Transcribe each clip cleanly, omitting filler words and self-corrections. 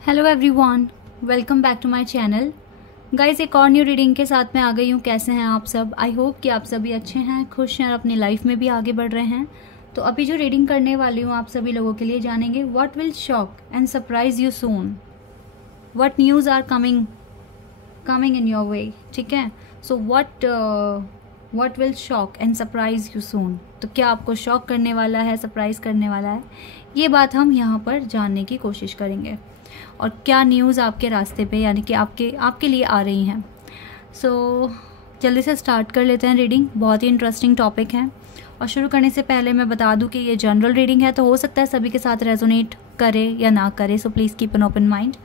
Hello everyone, welcome back to my channel. Guys, एक और new reading के साथ मैं आ गई हूँ। कैसे हैं आप सब? आई होप कि आप सभी अच्छे हैं, खुश हैं और अपनी लाइफ में भी आगे बढ़ रहे हैं। तो अभी जो रीडिंग करने वाली हूँ आप सभी लोगों के लिए जानेंगे what will shock and surprise you soon, what news are coming in your way. ठीक है, so what will shock and surprise you soon. तो क्या आपको शॉक करने वाला है, सरप्राइज करने वाला है, ये बात हम यहाँ पर जानने की कोशिश करेंगे। और क्या न्यूज़ आपके रास्ते पे यानी कि आपके लिए आ रही हैं। सो जल्दी से स्टार्ट कर लेते हैं रीडिंग। बहुत ही इंटरेस्टिंग टॉपिक है। और शुरू करने से पहले मैं बता दूं कि ये जनरल रीडिंग है, तो हो सकता है सभी के साथ रेजोनेट करे या ना करे। So please keep an open mind.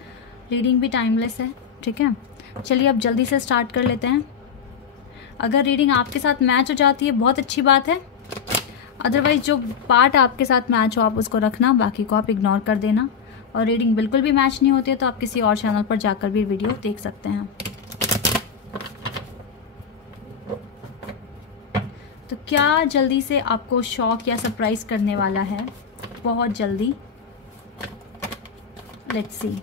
Reading भी टाइमलेस है, ठीक है। चलिए अब जल्दी से स्टार्ट कर लेते हैं। अगर रीडिंग आपके साथ मैच हो जाती है बहुत अच्छी बात है, अदरवाइज जो पार्ट आपके साथ मैच हो आप उसको रखना, बाकी को आप इग्नोर कर देना। और रीडिंग बिल्कुल भी मैच नहीं होती है तो आप किसी और चैनल पर जाकर भी वीडियो देख सकते हैं। तो क्या जल्दी से आपको शॉक या सरप्राइज करने वाला है? बहुत जल्दी। Let's see.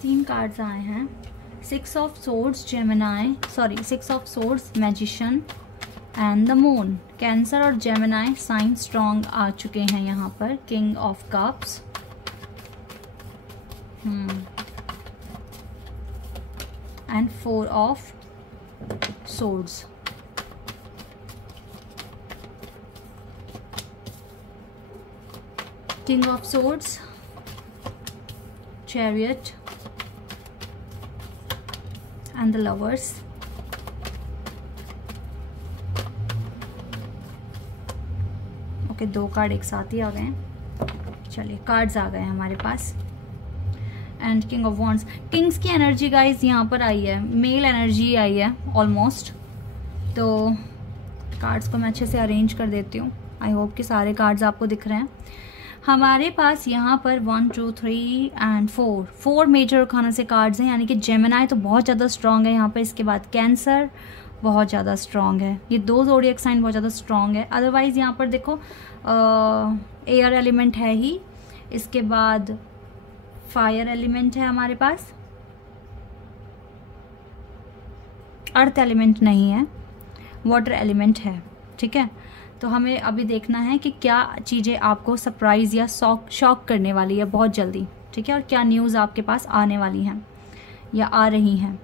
तीन कार्ड्स आए हैं। 6 of swords Gemini, sorry 6 of swords magician and the moon. Cancer और जेमिनाई साइन स्ट्रॉन्ग आ चुके हैं यहाँ पर। King of cups, and 4 of swords. King of swords, chariot and the lovers। Okay, दो card एक साथ ही आ गए हैं। चलिए कार्ड्स आ गए हैं हमारे पास। And king of wands. Kings की एनर्जी गाइज यहाँ पर आई है, मेल एनर्जी आई है ऑलमोस्ट। तो कार्ड्स को मैं अच्छे से अरेंज कर देती हूँ। आई होप कि सारे कार्ड्स आपको दिख रहे हैं। हमारे पास यहाँ पर 1 2 3 एंड 4 मेजर खाना से कार्ड्स हैं, यानी कि जेमिनाई तो बहुत ज़्यादा स्ट्रॉन्ग है यहाँ पर। इसके बाद कैंसर बहुत ज़्यादा स्ट्रॉन्ग है। ये दो ज़ोडिएक साइन बहुत ज़्यादा स्ट्रॉन्ग है। अदरवाइज़ यहाँ पर देखो एयर एलिमेंट है ही, इसके बाद फायर एलिमेंट है हमारे पास, अर्थ एलिमेंट नहीं है, वाटर एलिमेंट है। ठीक है, तो हमें अभी देखना है कि क्या चीज़ें आपको सरप्राइज या शॉक करने वाली है बहुत जल्दी। ठीक है, और क्या न्यूज़ आपके पास आने वाली हैं या आ रही हैं।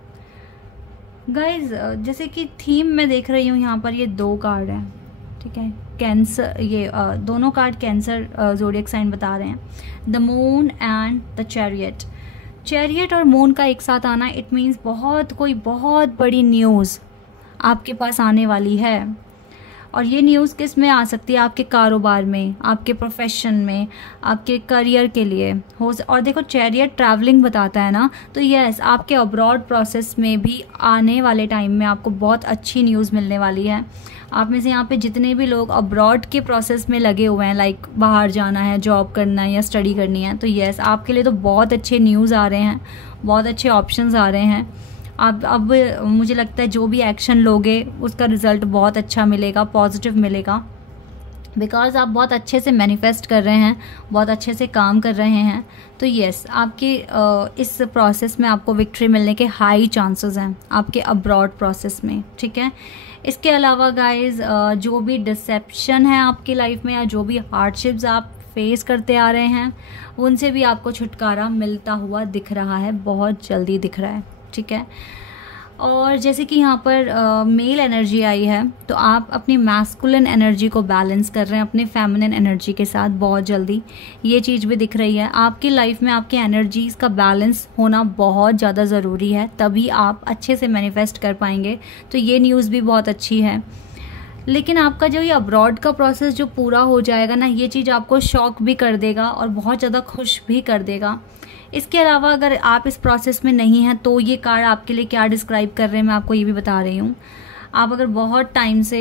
गाइज, जैसे कि थीम में देख रही हूँ यहाँ पर ये 2 कार्ड हैं। ठीक है, कैंसर, ये दोनों कार्ड कैंसर ज़ोडिएक साइन बता रहे हैं। The moon and the chariot और मून का एक साथ आना, इट मीन्स कोई बहुत बड़ी न्यूज़ आपके पास आने वाली है। और ये न्यूज़ किस में आ सकती है? आपके कारोबार में, आपके प्रोफेशन में, आपके करियर के लिए हो। और देखो चैरियट ट्रैवलिंग बताता है ना, तो यस, आपके अब्रॉड प्रोसेस में भी आने वाले टाइम में आपको बहुत अच्छी न्यूज़ मिलने वाली है। आप में से यहाँ पे जितने भी लोग अब्रॉड के प्रोसेस में लगे हुए हैं, लाइक बाहर जाना है, जॉब करना है या स्टडी करनी है, तो यस, आपके लिए तो बहुत अच्छे न्यूज़ आ रहे हैं, बहुत अच्छे ऑप्शंस आ रहे हैं। अब मुझे लगता है जो भी एक्शन लोगे उसका रिज़ल्ट बहुत अच्छा मिलेगा, पॉजिटिव मिलेगा, बिकॉज़ आप बहुत अच्छे से मैनिफेस्ट कर रहे हैं, बहुत अच्छे से काम कर रहे हैं। तो यस, आपके इस प्रोसेस में आपको विक्ट्री मिलने के हाई चांसेस हैं आपके अब्रॉड प्रोसेस में। ठीक है, इसके अलावा गाइज जो भी डिसेप्शन है आपकी लाइफ में या जो भी हार्डशिप्स आप फेस करते आ रहे हैं, उनसे भी आपको छुटकारा मिलता हुआ दिख रहा है, बहुत जल्दी दिख रहा है। ठीक है, और जैसे कि यहाँ पर मेल एनर्जी आई है, तो आप अपनी मैस्कुलिन एनर्जी को बैलेंस कर रहे हैं अपने फेमिनिन एनर्जी के साथ बहुत जल्दी। ये चीज़ भी दिख रही है आपकी लाइफ में। आपके एनर्जीज़ का बैलेंस होना बहुत ज़्यादा ज़रूरी है, तभी आप अच्छे से मैनिफेस्ट कर पाएंगे। तो ये न्यूज़ भी बहुत अच्छी है। लेकिन आपका जो ये अब्रॉड का प्रोसेस जो पूरा हो जाएगा ना, ये चीज़ आपको शॉक भी कर देगा और बहुत ज़्यादा खुश भी कर देगा। इसके अलावा अगर आप इस प्रोसेस में नहीं हैं तो ये कार्ड आपके लिए क्या डिस्क्राइब कर रहे हैं मैं आपको ये भी बता रही हूँ। आप अगर बहुत टाइम से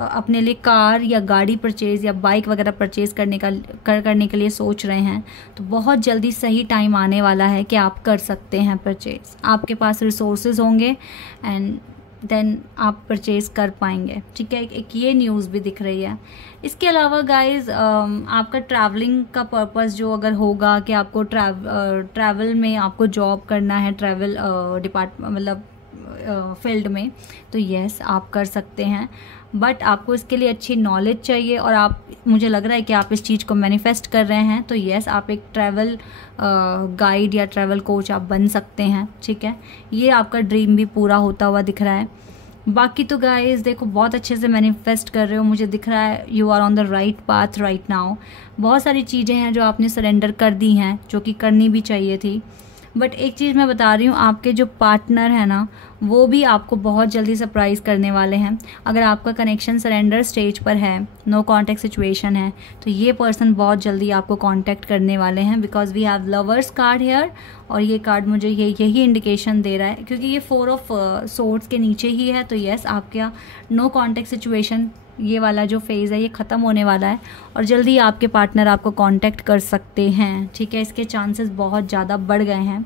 अपने लिए कार या गाड़ी परचेज़ या बाइक वगैरह परचेज़ करने के लिए सोच रहे हैं, तो बहुत जल्दी सही टाइम आने वाला है कि आप कर सकते हैं परचेज़। आपके पास रिसोर्सेज होंगे एंड देन आप परचेज़ कर पाएंगे, ठीक है। एक ये न्यूज़ भी दिख रही है। इसके अलावा गाइज आपका ट्रैवलिंग का पर्पस जो अगर होगा कि आपको ट्रैवल में आपको जॉब करना है, ट्रैवल डिपार्टमेंट मतलब फील्ड में, तो यस आप कर सकते हैं, बट आपको इसके लिए अच्छी नॉलेज चाहिए और आप, मुझे लग रहा है कि आप इस चीज़ को मैनिफेस्ट कर रहे हैं, तो यस आप एक ट्रैवल गाइड या ट्रैवल कोच आप बन सकते हैं, ठीक है। ये आपका ड्रीम भी पूरा होता हुआ दिख रहा है। बाकी तो गाइस देखो बहुत अच्छे से मैनिफेस्ट कर रहे हो, मुझे दिख रहा है you are on the right path right now. बहुत सारी चीज़ें हैं जो आपने सरेंडर कर दी हैं, जो कि करनी भी चाहिए थी। बट एक चीज़ मैं बता रही हूँ, आपके जो पार्टनर है ना, वो भी आपको बहुत जल्दी सरप्राइज़ करने वाले हैं। अगर आपका कनेक्शन सरेंडर स्टेज पर है, नो कॉन्टैक्ट सिचुएशन है, तो ये पर्सन बहुत जल्दी आपको कांटेक्ट करने वाले हैं, because we have lovers card here. और ये कार्ड मुझे यही इंडिकेशन दे रहा है, क्योंकि ये 4 ऑफ सोर्ड्स के नीचे ही है, तो यस आपका नो कॉन्टैक्ट सिचुएशन ये वाला जो फेज़ है ये ख़त्म होने वाला है और जल्दी आपके पार्टनर आपको कांटेक्ट कर सकते हैं, ठीक है। इसके चांसेस बहुत ज़्यादा बढ़ गए हैं,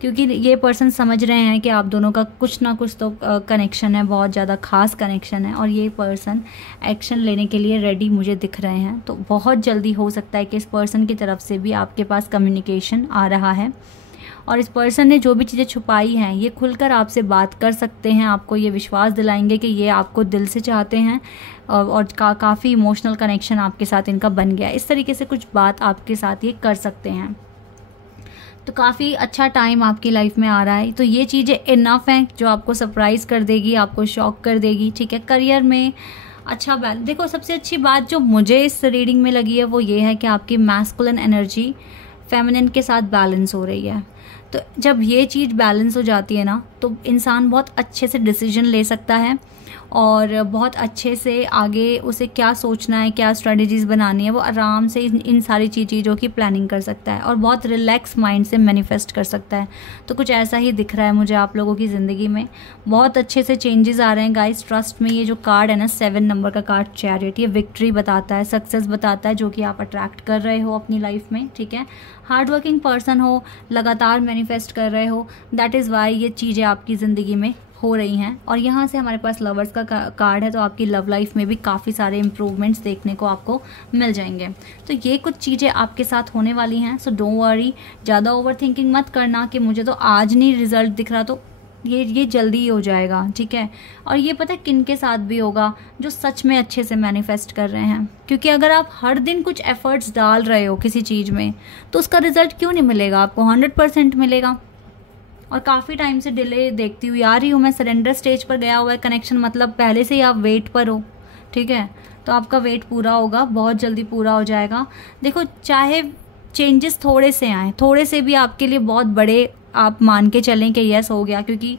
क्योंकि ये पर्सन समझ रहे हैं कि आप दोनों का कुछ ना कुछ तो कनेक्शन है, बहुत ज़्यादा खास कनेक्शन है, और ये पर्सन एक्शन लेने के लिए रेडी मुझे दिख रहे हैं। तो बहुत जल्दी हो सकता है कि इस पर्सन की तरफ से भी आपके पास कम्युनिकेशन आ रहा है, और इस पर्सन ने जो भी चीज़ें छुपाई हैं ये खुलकर आपसे बात कर सकते हैं, आपको ये विश्वास दिलाएंगे कि ये आपको दिल से चाहते हैं और काफ़ी इमोशनल कनेक्शन आपके साथ इनका बन गया है। इस तरीके से कुछ बात आपके साथ ये कर सकते हैं। तो काफ़ी अच्छा टाइम आपकी लाइफ में आ रहा है। तो ये चीज़ें इनफ हैं जो आपको सरप्राइज़ कर देगी, आपको शॉक कर देगी, ठीक है। करियर में अच्छा बैलेंस, देखो सबसे अच्छी बात जो मुझे इस रीडिंग में लगी है वो ये है कि आपकी मैस्कुलिन एनर्जी फेमिनिन के साथ बैलेंस हो रही है। तो जब ये चीज़ बैलेंस हो जाती है ना, तो इंसान बहुत अच्छे से डिसीजन ले सकता है और बहुत अच्छे से आगे उसे क्या सोचना है, क्या स्ट्रेटजीज बनानी है, वो आराम से इन सारी चीज़ों की प्लानिंग कर सकता है और बहुत रिलैक्स माइंड से मैनिफेस्ट कर सकता है। तो कुछ ऐसा ही दिख रहा है मुझे आप लोगों की ज़िंदगी में, बहुत अच्छे से चेंजेस आ रहे हैं गाइस, ट्रस्ट में। ये जो कार्ड है ना 7 नंबर का कार्ड चैरियट, ये विक्ट्री बताता है, सक्सेस बताता है, जो कि आप अट्रैक्ट कर रहे हो अपनी लाइफ में, ठीक है। हार्ड वर्किंग पर्सन हो, लगातार मैनिफेस्ट कर रहे हो, दैट इज़ वाई ये चीज़ें आपकी ज़िंदगी में हो रही हैं। और यहाँ से हमारे पास लवर्स का कार्ड है, तो आपकी लव लाइफ में भी काफ़ी सारे इम्प्रूवमेंट्स देखने को आपको मिल जाएंगे। तो ये कुछ चीज़ें आपके साथ होने वाली हैं, सो डोंट वरी, ज़्यादा ओवर थिंकिंग मत करना कि मुझे तो आज नहीं रिजल्ट दिख रहा, तो ये जल्दी ही हो जाएगा, ठीक है। और ये पता है किन के साथ भी होगा, जो सच में अच्छे से मैनिफेस्ट कर रहे हैं, क्योंकि अगर आप हर दिन कुछ एफर्ट्स डाल रहे हो किसी चीज़ में, तो उसका रिजल्ट क्यों नहीं मिलेगा, आपको 100% मिलेगा। और काफ़ी टाइम से डिले देखती हुई आ रही हूँ मैं, सरेंडर स्टेज पर गया हुआ है कनेक्शन, मतलब पहले से ही आप वेट पर हो, ठीक है। तो आपका वेट पूरा होगा, बहुत जल्दी पूरा हो जाएगा। देखो चाहे चेंजेस थोड़े से आए, थोड़े से भी आपके लिए बहुत बड़े आप मान के चलें कि यस हो गया, क्योंकि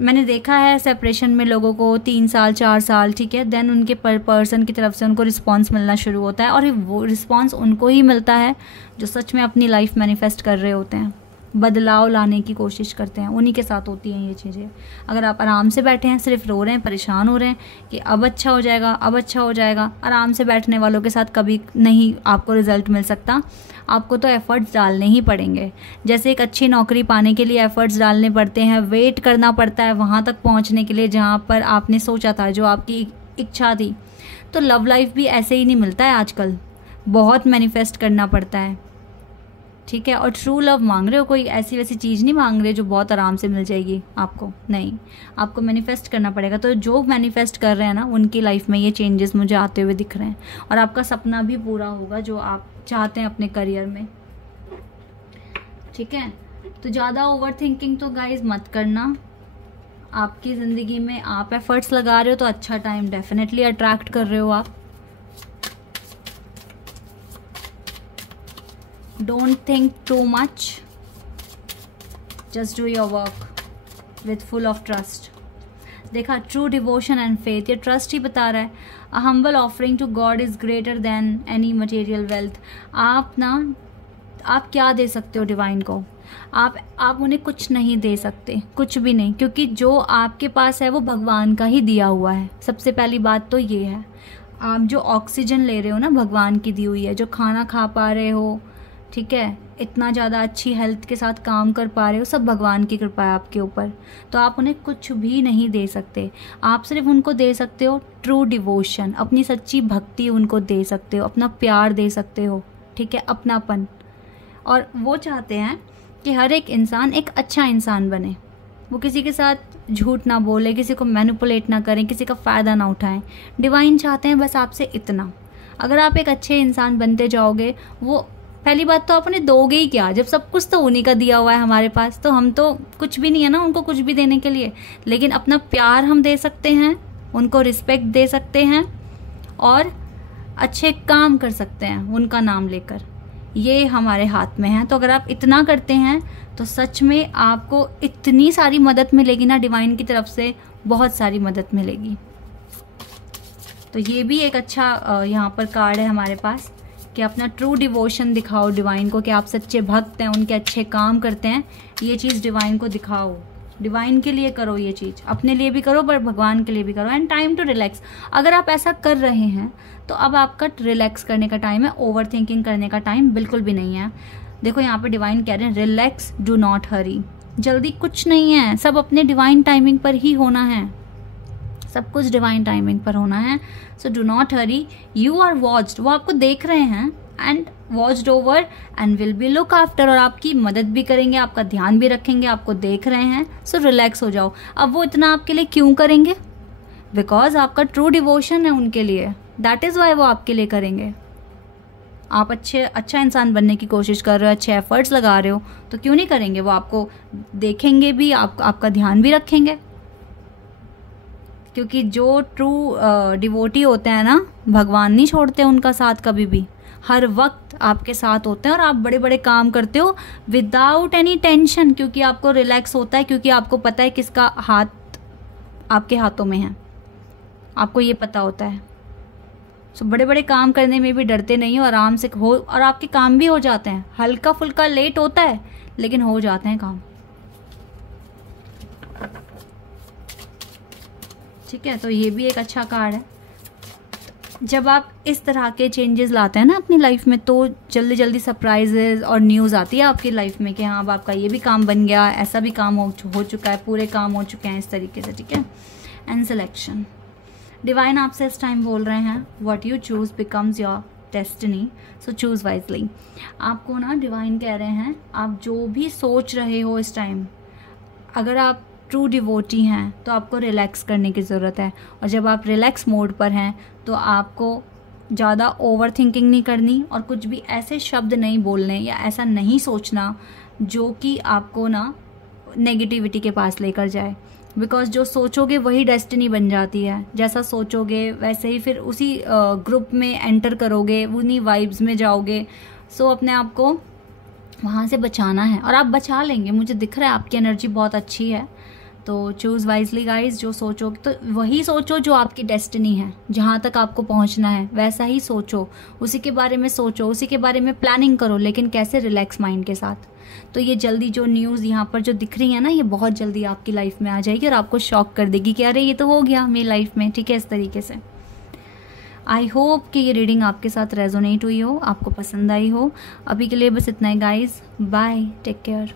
मैंने देखा है सेपरेशन में लोगों को 3 साल 4 साल, ठीक है, देन उनके पर्सन की तरफ से उनको रिस्पांस मिलना शुरू होता है, और वो रिस्पांस उनको ही मिलता है जो सच में अपनी लाइफ मैनिफेस्ट कर रहे होते हैं, बदलाव लाने की कोशिश करते हैं, उन्हीं के साथ होती हैं ये चीज़ें। अगर आप आराम से बैठे हैं, सिर्फ रो रहे हैं, परेशान हो रहे हैं कि अब अच्छा हो जाएगा, अब अच्छा हो जाएगा, आराम से बैठने वालों के साथ कभी नहीं आपको रिजल्ट मिल सकता। आपको तो एफ़र्ट्स डालने ही पड़ेंगे। जैसे एक अच्छी नौकरी पाने के लिए एफ़र्ट्स डालने पड़ते हैं, वेट करना पड़ता है वहाँ तक पहुँचने के लिए जहाँ पर आपने सोचा था, जो आपकी इच्छा थी। तो लव लाइफ भी ऐसे ही नहीं मिलता है आजकल, बहुत मैनिफेस्ट करना पड़ता है, ठीक है। और ट्रू लव मांग रहे हो, कोई ऐसी वैसी चीज़ नहीं मांग रहे जो बहुत आराम से मिल जाएगी आपको, नहीं, आपको मैनिफेस्ट करना पड़ेगा। तो जो मैनिफेस्ट कर रहे हैं ना, उनकी लाइफ में ये चेंजेस मुझे आते हुए दिख रहे हैं, और आपका सपना भी पूरा होगा जो आप चाहते हैं अपने करियर में, ठीक है। तो ज़्यादा ओवर थिंकिंग तो गाइज मत करना। आपकी ज़िंदगी में आप एफर्ट्स लगा रहे हो तो अच्छा टाइम डेफिनेटली अट्रैक्ट कर रहे हो आप। Don't think too much, just do your work with full of trust। देखा, true devotion and faith, ये ट्रस्ट ही बता रहा है। A humble offering to God is greater than any material wealth। आप क्या दे सकते हो डिवाइन को, आप उन्हें कुछ नहीं दे सकते, कुछ भी नहीं, क्योंकि जो आपके पास है वो भगवान का ही दिया हुआ है। सबसे पहली बात तो ये है। आप जो ऑक्सीजन ले रहे हो ना, भगवान की दी हुई है। जो खाना खा पा रहे हो, ठीक है, इतना ज़्यादा अच्छी हेल्थ के साथ काम कर पा रहे हो, सब भगवान की कृपा है आपके ऊपर। तो आप उन्हें कुछ भी नहीं दे सकते। आप सिर्फ उनको दे सकते हो ट्रू डिवोशन, अपनी सच्ची भक्ति उनको दे सकते हो, अपना प्यार दे सकते हो, ठीक है, अपनापन। और वो चाहते हैं कि हर एक इंसान एक अच्छा इंसान बने। वो किसी के साथ झूठ ना बोले, किसी को मैनिपुलेट ना करें, किसी का फ़ायदा ना उठाएं। डिवाइन चाहते हैं बस आपसे इतना। अगर आप एक अच्छे इंसान बनते जाओगे, वो पहली बात तो आप उन्हें दोगे ही क्या, जब सब कुछ तो उन्हीं का दिया हुआ है हमारे पास, तो हम तो कुछ भी नहीं है ना उनको कुछ भी देने के लिए। लेकिन अपना प्यार हम दे सकते हैं, उनको रिस्पेक्ट दे सकते हैं और अच्छे काम कर सकते हैं उनका नाम लेकर। ये हमारे हाथ में है। तो अगर आप इतना करते हैं तो सच में आपको इतनी सारी मदद मिलेगी ना डिवाइन की तरफ से, बहुत सारी मदद मिलेगी। तो ये भी एक अच्छा यहाँ पर कार्ड है हमारे पास कि अपना ट्रू डिवोशन दिखाओ डिवाइन को, कि आप सच्चे भक्त हैं, उनके अच्छे काम करते हैं। ये चीज़ डिवाइन को दिखाओ, डिवाइन के लिए करो ये चीज़, अपने लिए भी करो पर भगवान के लिए भी करो। And time to relax. अगर आप ऐसा कर रहे हैं तो अब आपका रिलैक्स करने का टाइम है, ओवर थिंकिंग करने का टाइम बिल्कुल भी नहीं है। देखो यहाँ पे डिवाइन कह रहे हैं रिलैक्स, डू नॉट हरी। जल्दी कुछ नहीं है, सब अपने डिवाइन टाइमिंग पर ही होना है, सब कुछ डिवाइन टाइमिंग पर होना है। So do not hurry, you are watched. वो आपको देख रहे हैं and watched over and will be look after, और आपकी मदद भी करेंगे, आपका ध्यान भी रखेंगे, आपको देख रहे हैं। सो रिलैक्स हो जाओ। अब वो इतना आपके लिए क्यों करेंगे? बिकॉज आपका ट्रू डिवोशन है उनके लिए, दैट इज़ वाई वो आपके लिए करेंगे। आप अच्छा इंसान बनने की कोशिश कर रहे हो, अच्छे एफर्ट्स लगा रहे हो, तो क्यों नहीं करेंगे? वो आपको देखेंगे भी, आपका ध्यान भी रखेंगे। क्योंकि जो ट्रू डिवोटी होते हैं ना, भगवान नहीं छोड़ते उनका साथ कभी भी, हर वक्त आपके साथ होते हैं। और आप बड़े बड़े काम करते हो विदाउट एनी टेंशन, क्योंकि आपको रिलैक्स होता है, क्योंकि आपको पता है किसका हाथ आपके हाथों में है, आपको ये पता होता है। सो बड़े बड़े काम करने में भी डरते नहीं हो, आराम से हो, और आपके काम भी हो जाते हैं। हल्का फुल्का लेट होता है लेकिन हो जाते हैं काम, ठीक है। तो ये भी एक अच्छा कार्ड है। जब आप इस तरह के चेंजेस लाते हैं ना अपनी लाइफ में, तो जल्दी जल्दी सरप्राइजेज और न्यूज़ आती है आपकी लाइफ में कि हाँ अब आपका ये भी काम बन गया, ऐसा भी काम हो चुका है, पूरे काम हो चुके हैं, इस तरीके से, ठीक है। एंड सिलेक्शन, डिवाइन आपसे इस टाइम बोल रहे हैं what you choose becomes your destiny, so choose wisely. आपको ना डिवाइन कह रहे हैं आप जो भी सोच रहे हो इस टाइम, अगर आप ट्रू डिवोटी हैं तो आपको रिलैक्स करने की ज़रूरत है। और जब आप रिलैक्स मोड पर हैं तो आपको ज़्यादा ओवर थिंकिंग नहीं करनी और कुछ भी ऐसे शब्द नहीं बोलने या ऐसा नहीं सोचना जो कि आपको ना नेगेटिविटी के पास लेकर जाए। बिकॉज जो सोचोगे वही डेस्टिनी बन जाती है, जैसा सोचोगे वैसे ही फिर उसी ग्रुप में एंटर करोगे, उन्हीं वाइब्स में जाओगे। सो अपने आप को वहाँ से बचाना है और आप बचा लेंगे, मुझे दिख रहा है आपकी एनर्जी बहुत अच्छी है। तो चूज़ वाइजली गाइज, जो सोचोगे तो वही सोचो जो आपकी डेस्टिनी है, जहाँ तक आपको पहुँचना है वैसा ही सोचो, उसी के बारे में सोचो, उसी के बारे में प्लानिंग करो, लेकिन कैसे? रिलैक्स माइंड के साथ। तो ये जल्दी जो न्यूज़ यहाँ पर जो दिख रही है ना, ये बहुत जल्दी आपकी लाइफ में आ जाएगी और आपको शॉक कर देगी कि अरे ये तो हो गया मेरी लाइफ में, ठीक है, इस तरीके से। आई होप कि ये रीडिंग आपके साथ रेजोनेट हुई हो, आपको पसंद आई हो। अभी के लिए बस इतना ही गाइज, बाय, टेक केयर।